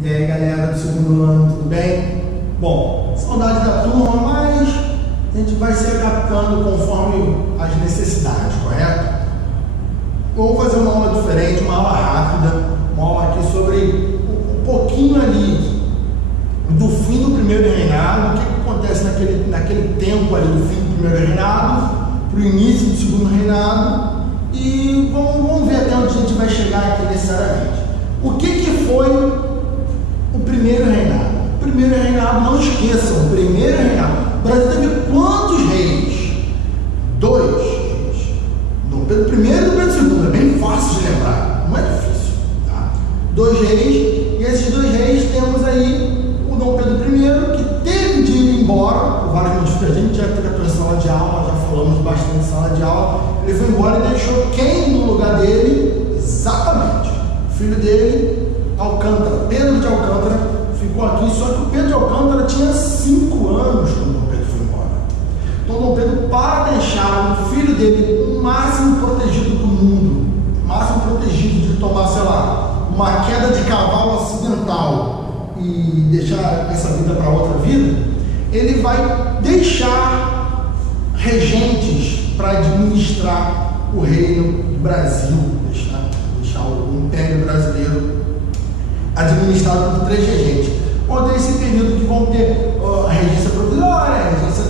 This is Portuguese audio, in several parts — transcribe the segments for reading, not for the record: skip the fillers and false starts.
E aí, galera do segundo ano, tudo bem? Bom, saudade da turma, mas a gente vai se adaptando conforme as necessidades, correto? Vamos fazer uma aula diferente, uma aula rápida, uma aula aqui sobre um pouquinho ali do fim do primeiro reinado, o que acontece naquele tempo ali do fim do primeiro reinado para o início do segundo reinado, e vamos ver até onde a gente vai chegar aqui necessariamente. O que foi o primeiro reinado? O primeiro reinado, não esqueçam, o primeiro reinado. O Brasil teve quantos reis? 2 reis. Dom Pedro I e Dom Pedro II, é bem fácil de lembrar, não é difícil. Tá? 2 reis, e esses 2 reis temos aí o Dom Pedro I, que teve de ir embora, por vários motivos que a gente já tratou em sala de aula, já falamos bastante em sala de aula. Ele foi embora e deixou quem no lugar dele? Exatamente, o filho dele, Alcântara, Pedro de Alcântara, ficou aqui, só que o Pedro de Alcântara tinha 5 anos quando Dom Pedro foi embora. Então Dom Pedro, para deixar o filho dele o máximo protegido do mundo, o máximo protegido de tomar, sei lá, uma queda de cavalo acidental e deixar essa vida para outra vida, ele vai deixar regentes para administrar o reino do Brasil, deixar o Império Brasileiro administrado por 3 regentes. Onde esse período que vão ter a regência provisória, a regência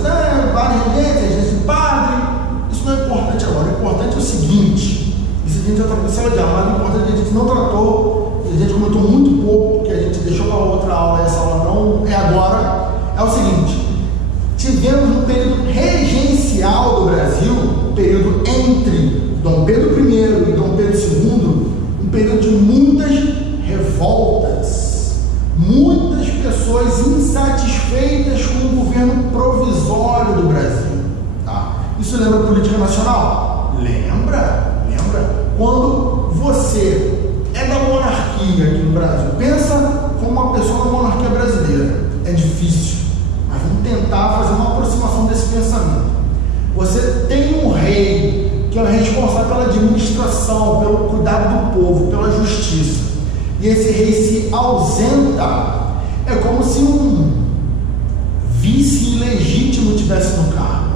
vários regentes, a regência de padre. Isso não é importante agora. O importante é o seguinte: isso a gente já está pensando de aula, mas o importante é que a gente não tratou, a gente comentou muito pouco, porque a gente deixou para outra aula, e essa aula não é agora. É o seguinte: tivemos um período regencial do Brasil, um período entre Dom Pedro I e Dom Pedro II, um período de muitas revoltas, muitas pessoas insatisfeitas com o governo provisório do Brasil. Tá? Isso lembra a política nacional? Lembra? Quando você é da monarquia aqui no Brasil, pensa como uma pessoa da monarquia brasileira. É difícil, mas vamos tentar fazer uma aproximação desse pensamento. Você tem um rei que é responsável pela administração, pelo cuidado do povo, pela justiça, e esse rei se ausenta. É como se um vice ilegítimo estivesse no cargo.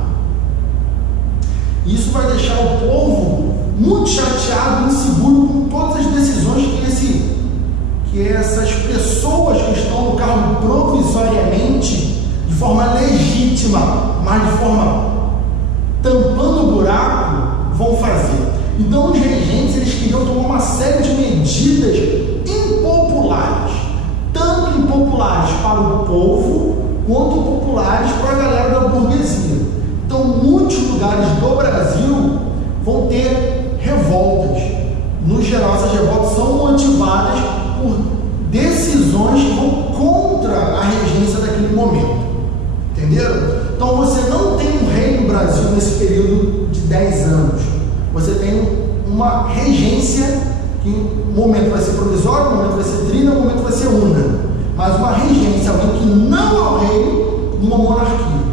Isso vai deixar o povo muito chateado, inseguro com todas as decisões que essas pessoas que estão no cargo provisoriamente, de forma legítima, mas de forma tampando o buraco, vão fazer. Então os regentes, eles queriam tomar uma série de medidas impopulares, tanto impopulares para o povo, quanto populares para a galera da burguesia. Então muitos lugares do Brasil vão ter revoltas. No geral, essas revoltas são motivadas por decisões que vão contra a regência daquele momento. Entenderam? Então você não tem um rei no Brasil nesse período de 10 anos. Você tem uma regência que um momento vai ser provisório, um momento vai ser trina, um momento vai ser una. Mas uma regência, alguém que não é o rei numa monarquia.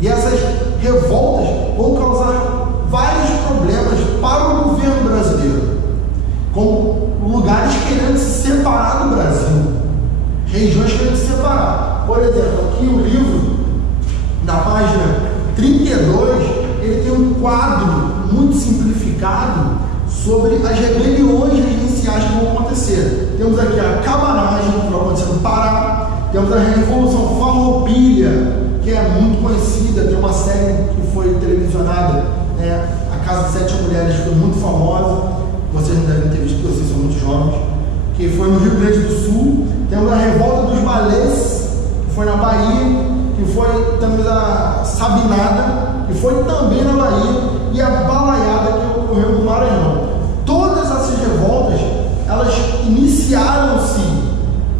E essas revoltas vão causar vários problemas para o governo brasileiro, como lugares querendo se separar do Brasil, regiões querendo se separar. Por exemplo, aqui o livro, na página 32, ele tem um quadro muito simplificado sobre as rebeliões regenciais que vão acontecer. Temos aqui a cabanagem que vai acontecer no Pará, temos a Revolução Farroupilha, que é muito conhecida, tem uma série que foi televisionada, A Casa de 7 Mulheres, que foi muito famosa, vocês não devem ter visto, porque vocês são muito jovens, que foi no Rio Grande do Sul. Temos a Revolta dos Balês, que foi na Bahia, que foi também a Sabinada, que foi também na Bahia, e a Balaiada, que ocorreu no Maranhão. Todas essas revoltas, elas iniciaram-se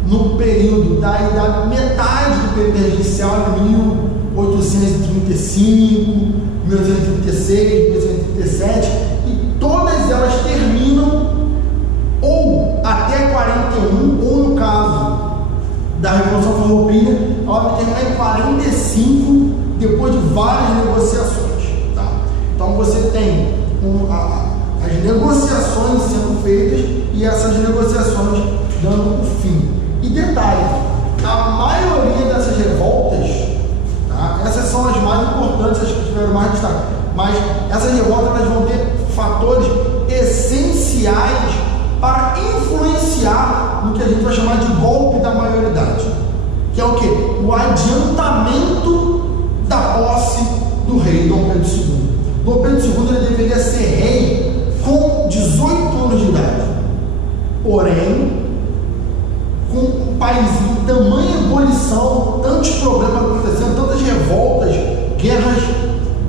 no período da metade do período regencial, de 1835, 1836, 1837, e todas elas terminam ou até 41, ou no caso da Revolução Farroupilha, ela vai terminar em 45, depois de várias negociações. Tá? Então você tem as negociações sendo feitas e essas negociações dando o fim. E Mas essas revoltas elas vão ter fatores essenciais para influenciar no que a gente vai chamar de golpe da maioridade, que é o quê? O adiantamento da posse do rei Dom Pedro II. Dom Pedro II ele deveria ser rei com 18 anos de idade, porém, com o país em tamanha ebulição, tantos problemas acontecendo, tantas revoltas, guerras,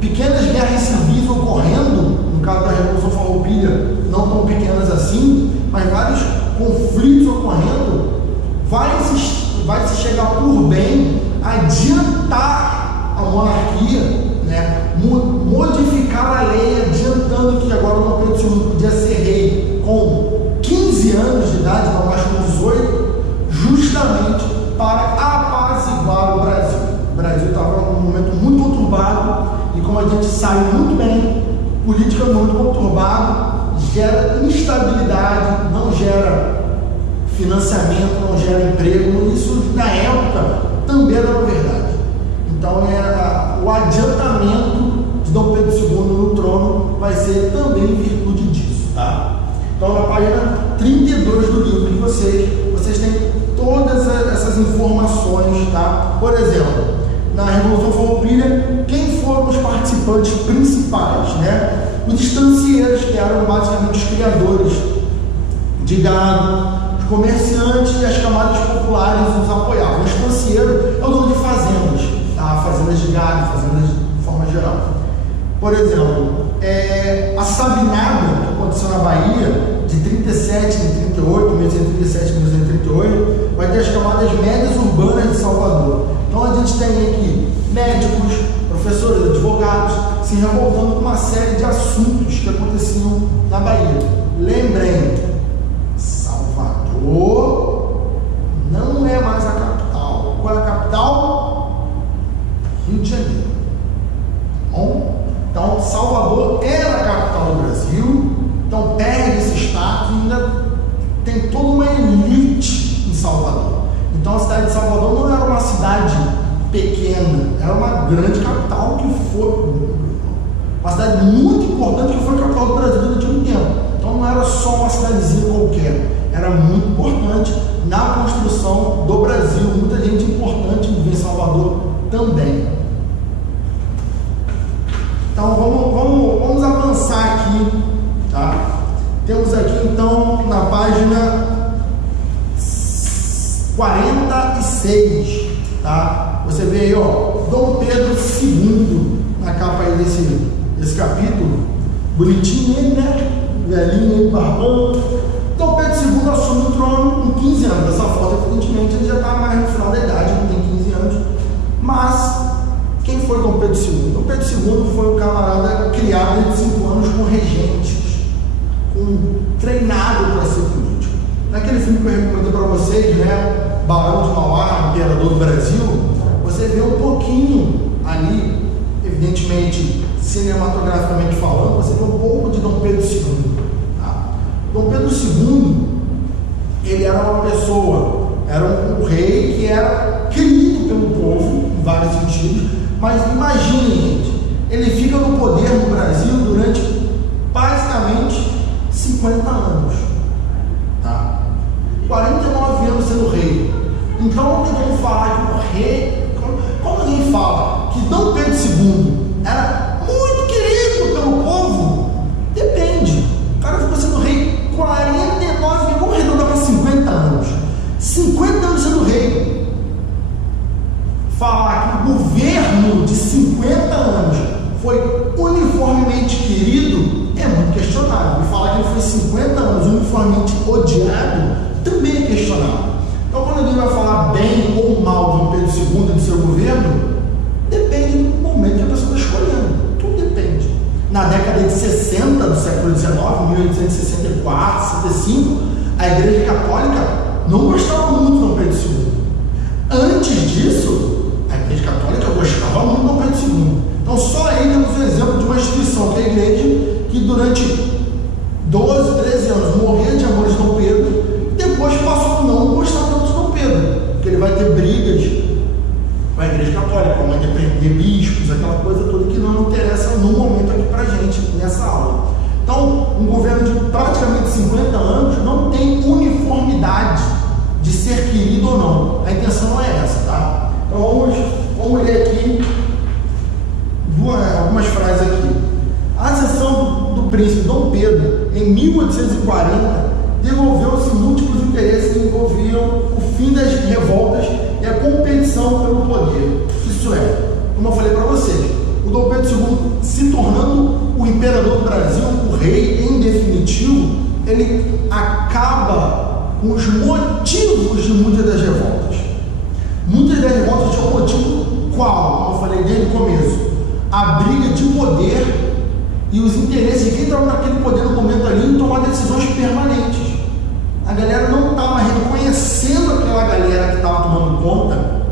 pequenas guerras civis ocorrendo, no caso da Revolução Farroupilha, não tão pequenas assim, mas vários conflitos ocorrendo, vai se chegar por bem adiantar a monarquia, né? Modificar a lei, adiantando que agora o Dom Pedro II podia ser rei com 15 anos de idade, não mais com 18, justamente para apaziguar o Brasil. O Brasil estava num momento muito conturbado e, como a gente sabe muito bem, política muito conturbada gera instabilidade, não gera financiamento, não gera emprego. Isso, na época, também era uma verdade. Então, o adiantamento de Dom Pedro II no trono vai ser também em virtude disso, tá? Então, na página 32 do livro de vocês têm todas essas informações, tá? Por exemplo, na Revolução Farroupilha, quem foram os participantes principais, né? Os estancieiros, que eram basicamente os criadores de gado, os comerciantes e as camadas populares os apoiavam. O estancieiro é o dono de fazendas, tá? Fazendas de gado, fazendas de forma geral. Por exemplo, a Sabinada, que aconteceu na Bahia, de 37 em 38, 1837 e 1838, vai ter as camadas médias urbanas de Salvador. Então a gente tem aqui médicos, professores, advogados, se revoltando com uma série de assuntos que aconteciam na Bahia. Lembrem, Salvador não é mais a capital. Qual é a capital? Rio de Janeiro. Bom, então Salvador era a capital do Brasil, então perde esse status e ainda tem toda uma elite em Salvador. Então a cidade de Salvador não era uma cidade pequena, era uma grande capital que foi uma cidade muito importante, que foi a capital do Brasil durante um tempo. Então não era só uma cidadezinha qualquer, era muito importante na construção do Brasil. Muita gente importante vivia em Salvador também. Então vamos avançar aqui, tá? Temos aqui então na página 46, tá? Você vê aí, ó, Dom Pedro II na capa aí desse capítulo, bonitinho ele, né? Velhinho aí, barbão. Dom Pedro II assume o trono com 15 anos. Essa foto, evidentemente, ele já está mais no final da idade, não tem 15 anos. Mas quem foi Dom Pedro II? Dom Pedro II foi um camarada criado de 5 anos com regentes, treinado para ser político. Naquele filme que eu recomendei para vocês, né, Barão de Mauá, Imperador do Brasil, você vê um pouquinho ali, evidentemente, cinematograficamente falando, você vê um pouco de Dom Pedro II. Tá? Dom Pedro II, ele era uma pessoa, era um rei que era querido pelo povo, em vários sentidos, mas imagine, gente, ele fica no poder no Brasil durante basicamente 50 anos, tá? 49 anos sendo rei. Então não tem como falar que o rei, quando alguém fala que Dom Pedro II era muito querido pelo povo, depende. O cara ficou sendo rei 49, vamos arredondar para 50 anos. 50 anos sendo rei. Falar que o governo de 50 anos foi uniformemente querido é muito questionável. E falar que ele foi 50 anos uniformemente odiado também é questionável. Então, quando alguém vai falar bem ou mal de Dom Pedro II e do seu governo, depende do momento que a pessoa está escolhendo. Tudo depende. Na década de 60 do século XIX, 1864, 65, a Igreja Católica não gostava muito de Dom Pedro II. Antes disso, a Igreja Católica gostava muito de Dom Pedro II. Então, só aí temos o exemplo de uma instituição, que é a Igreja, que durante 12, 13 anos morria de amor de Dom Pedro, depois passou a não gostar tanto de Dom Pedro, porque ele vai ter brigas, vai a Igreja Católica, como independer bispos, aquela coisa toda que não interessa no momento aqui pra gente, nessa aula. Então, um governo de praticamente 50 anos não tem uniformidade de ser querido ou não. A intenção não é essa, tá? Então, vamos ler aqui algumas frases aqui. A ascensão do príncipe Dom Pedro, em 1840, devolveu-se múltiplos interesses que envolviam o fim das revoltas e a competição pelo poder. Isso é, como eu falei para vocês, o Dom Pedro II, se tornando o imperador do Brasil, o rei em definitivo, ele acaba com os motivos de muitas das revoltas. Muitas das revoltas tinham um motivo qual? Como eu falei desde o começo, a briga de poder e os interesses de quem estava naquele poder no momento ali em tomar decisões permanentes. A galera não estava reconhecendo aquela galera que estava tomando conta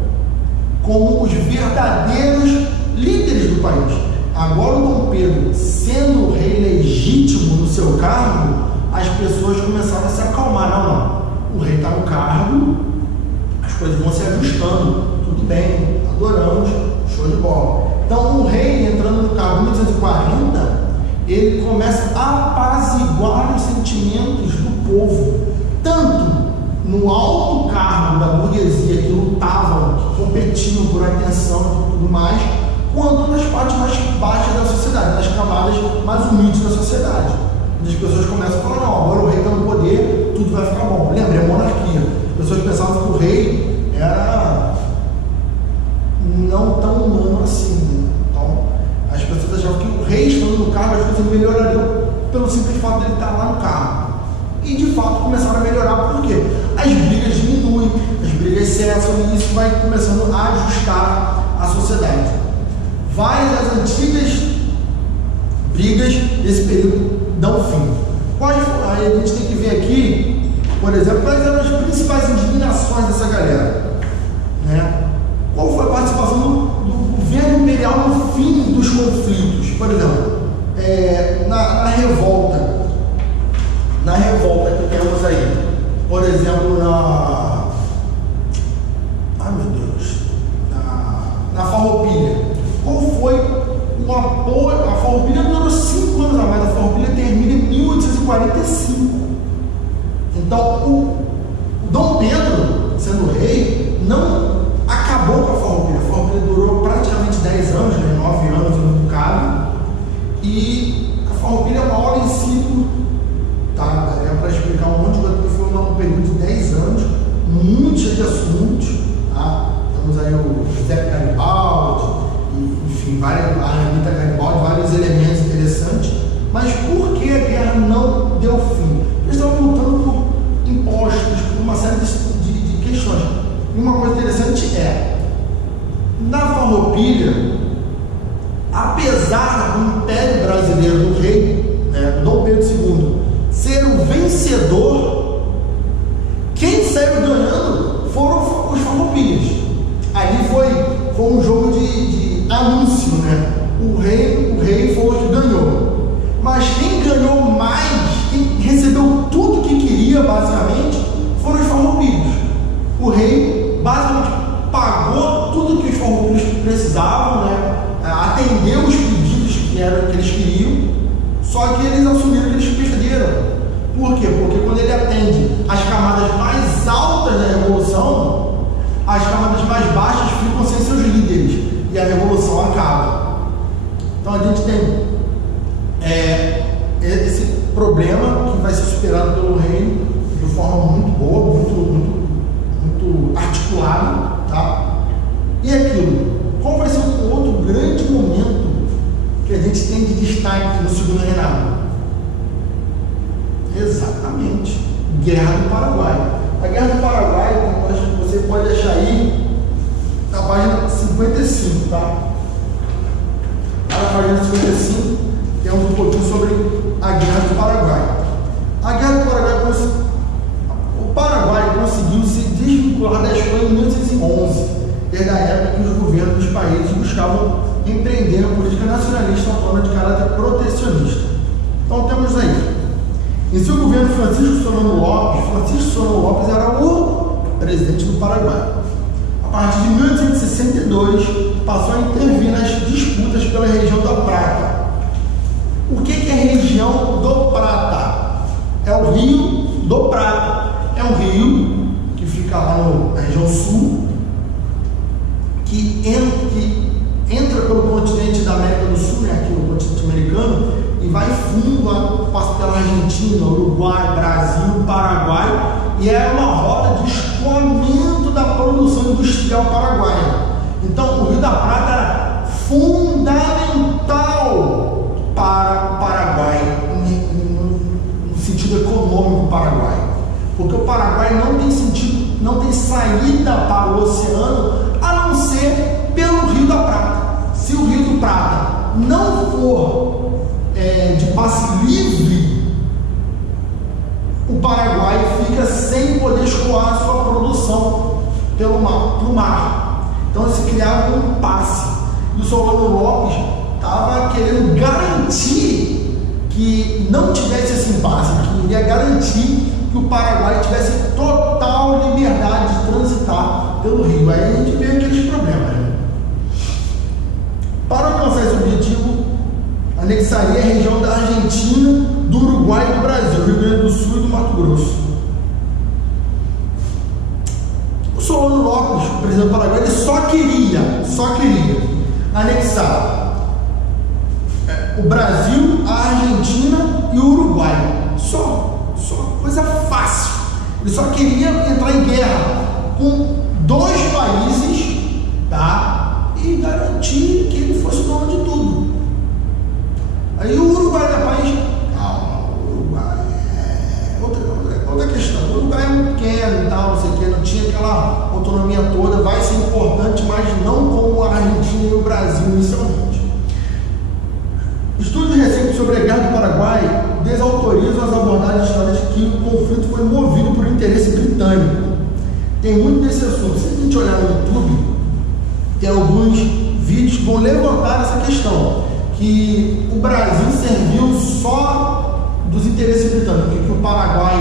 como os verdadeiros líderes do país. Agora o Dom Pedro, sendo o rei legítimo no seu cargo, as pessoas começaram a se acalmar. Não. O rei está no cargo, as coisas vão se ajustando. Tudo bem, adoramos, show de bola. Então o rei, entrando no cargo em 1840, ele começa a apaziguar os sentimentos do povo, tanto no alto cargo da burguesia que lutavam, que competiam por atenção e tudo mais, quanto nas partes mais baixas da sociedade, nas camadas mais humildes da sociedade. E as pessoas começam a falar, não, agora o rei está no poder, tudo vai ficar bom. Lembra, é monarquia. As pessoas pensavam que o rei era não tão humano assim, né? Então, as pessoas achavam que o rei estando no cargo, as coisas melhorariam pelo simples fato de ele estar lá no cargo. E de fato começaram a melhorar, por quê? As brigas diminuem, as brigas cessam e isso vai começando a ajustar a sociedade. Várias das antigas brigas desse período dão fim. Aí a gente tem que ver aqui, por exemplo, quais eram as principais indignações dessa galera, né? Qual foi a participação do governo imperial no fim dos conflitos? Por exemplo, na revolta que temos aí, por exemplo, na Farroupilha. Qual foi o apoio? A Farroupilha durou 5 anos a mais, a Farroupilha termina em 1845. Então, o Dom Pedro, sendo rei, não acabou com a Farroupilha. A Farroupilha durou praticamente 10 anos, né? 9 anos no cargo, e a Farroupilha é uma hora em ciclo, tá? É para explicar um monte de coisa, porque foi um período de 10 anos, muito cheio de assuntos, tá? Temos aí o José Garibaldi, enfim, a Anita Garibaldi, vários elementos interessantes. Mas por que a guerra não deu fim? Eles estavam lutando por impostos, por uma série de questões. E uma coisa interessante na Farroupilha, apesar do Império Brasileiro, do rei, né, Dom Pedro II, ser o vencedor, quem saiu ganhando foram os farroupilhas. Ali foi um jogo de anúncio, né? O rei foi o que ganhou. Mas quem ganhou mais, quem recebeu tudo que queria, basicamente, foram os farroupilhas. O rei basicamente pagou tudo que os farroupilhas precisavam, né? Atendeu os pedidos que eles queriam, só que eles assumiram que eles perderam. Por quê? Porque quando ele atende as camadas mais altas da revolução, as camadas mais baixas ficam sem seus líderes e a revolução acaba. Então a gente tem esse problema que vai ser superado pelo rei de forma muito boa, muito articulada, tá? E aquilo, qual vai ser um outro grande momento que a gente tem de destaque no segundo reinado? Exatamente, Guerra do Paraguai. A Guerra do Paraguai, você pode achar aí na página 55, tá? Lá na página 55 temos um pouquinho sobre a Guerra do Paraguai. A Guerra do Paraguai, o Paraguai conseguiu se desvincular da Espanha em 1811, desde a época que os governos dos países buscavam empreender a política nacionalista autônoma de caráter protecionista. Então temos aí, em seu governo, Francisco Solano Lopes era o presidente do Paraguai. A partir de 1862, passou a intervir nas disputas pela região da Prata. O que é a região do Prata? É o Rio do Prata. É um rio que fica lá na região sul, que entra pelo continente da América do Sul, né, aqui no continente americano, e vai fundo, passa pela Argentina, Uruguai, Brasil, Paraguai, e é uma rota de escoamento da produção industrial paraguaia. Então, o Rio da Prata era fundamental para o Paraguai, no sentido econômico do Paraguai, porque o Paraguai não tem saída para o oceano a não ser pelo Rio da Prata. Se o Rio do Prata não for de passe livre, o Paraguai fica sem poder escoar sua produção pelo mar. Então se criava um impasse. E o Solano Lopes estava querendo garantir que não tivesse esse impasse, que iria garantir que o Paraguai tivesse total liberdade de transitar pelo rio. Aí a gente vê aqueles problemas, né? Para alcançar esse objetivo, anexaria a região da Argentina, do Uruguai e do Brasil, Rio Grande do Sul e do Mato Grosso. O Solano Lopes, o presidente do Paraguai, ele só queria anexar o Brasil, a Argentina e o Uruguai. Só coisa fácil. Ele só queria entrar em guerra com dois países, tá? E garantir que ele fosse o dono de tudo. Aí o Uruguai é país. Calma, o Uruguai é outra questão. O Uruguai é pequeno e tal, não sei o que, não tinha aquela autonomia toda, vai ser importante, mas não como a Argentina e o Brasil inicialmente. Estudos recentes sobre a guerra do Paraguai desautorizam as abordagens históricas de que o conflito foi movido por interesse britânico. Tem muito desse assunto. Se a gente olhar no YouTube, tem alguns vídeos que vão levantar essa questão, que o Brasil serviu só dos interesses britânicos, que o Paraguai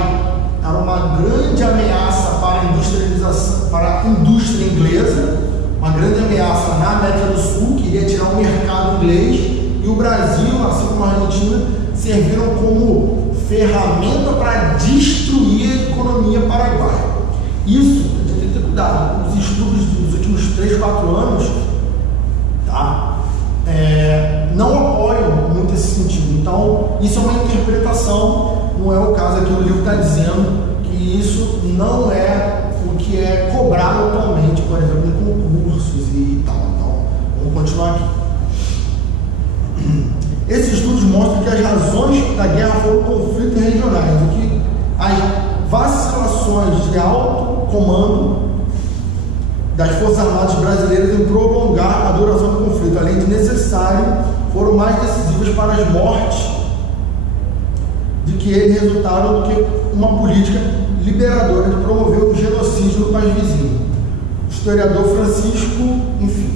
era uma grande ameaça para a industrialização, para a indústria inglesa, uma grande ameaça na América do Sul, que iria tirar o mercado inglês, e o Brasil, assim como a Argentina, serviram como ferramenta para destruir a economia paraguaia. Isso, a gente tem que ter cuidado. Os estudos dos últimos 3, 4 anos, tá? Não apoiam muito esse sentido. Então, isso é uma interpretação, não é o caso aqui. O livro está dizendo que isso não é o que é cobrado atualmente, por exemplo, em concursos e tal. Então, vamos continuar aqui. Esses estudos mostram que as razões da guerra foram conflitos regionais, e que as vacilações de alto comando das Forças Armadas brasileiras em prolongar a duração do conflito, além de necessário, foram mais decisivas para as mortes de que eles resultaram do que uma política liberadora de promover o genocídio no país vizinho. O historiador Francisco, enfim.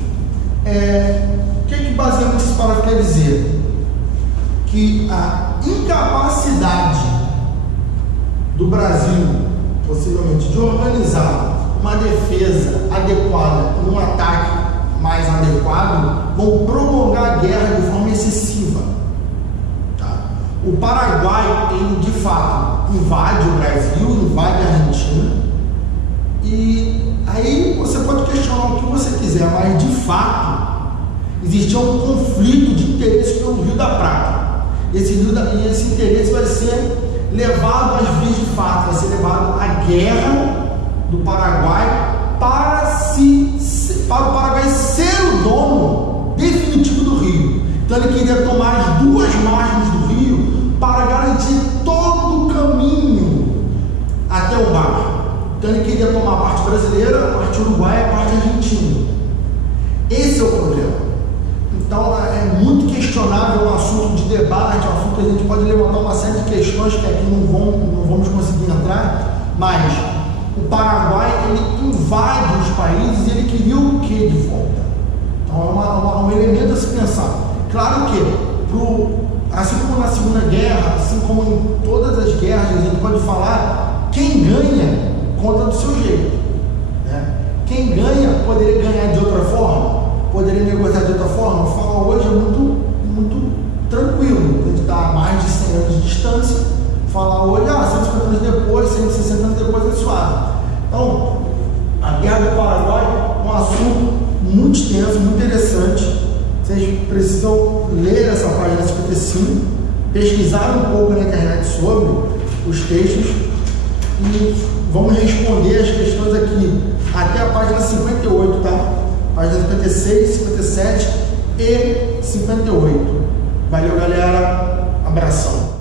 O que basicamente esse parágrafo quer dizer? Que a incapacidade do Brasil, possivelmente, de organizar uma defesa adequada e um ataque mais adequado, vão prolongar a guerra de forma excessiva. Tá? O Paraguai, ele de fato invade o Brasil, invade a Argentina, e aí você pode questionar o que você quiser, mas de fato existia um conflito de interesse pelo Rio da Prata. Esse interesse vai ser levado às vias de fato, vai ser levado à guerra do Paraguai para o Paraguai ser o dono definitivo do rio. Então ele queria tomar as duas margens do rio para garantir todo o caminho até o mar. Então ele queria tomar a parte brasileira, a parte uruguaia e a parte argentina. Esse é o problema. Então é muito questionável, um assunto de debate, um assunto que a gente pode levantar uma série de questões que aqui não vamos conseguir entrar, mas o Paraguai, ele invade os países e ele queria o que de volta? Então é um elemento a se pensar. Claro que, assim como na Segunda Guerra, assim como em todas as guerras, a gente pode falar, quem ganha conta do seu jeito, né? Quem quem ganha poderia ganhar de outra forma, poderia negociar de outra forma. Falar hoje é muito tranquilo, a gente está a mais de 100 anos de distância. Falar hoje, 150 anos depois, 160 anos depois é suave. Então, a Guerra do Paraguai é um assunto muito extenso, muito interessante. Vocês precisam ler essa página 55, pesquisar um pouco na internet sobre os textos e vamos responder as questões aqui até a página 58, tá? Página 56, 57 e 58. Valeu, galera. Abração.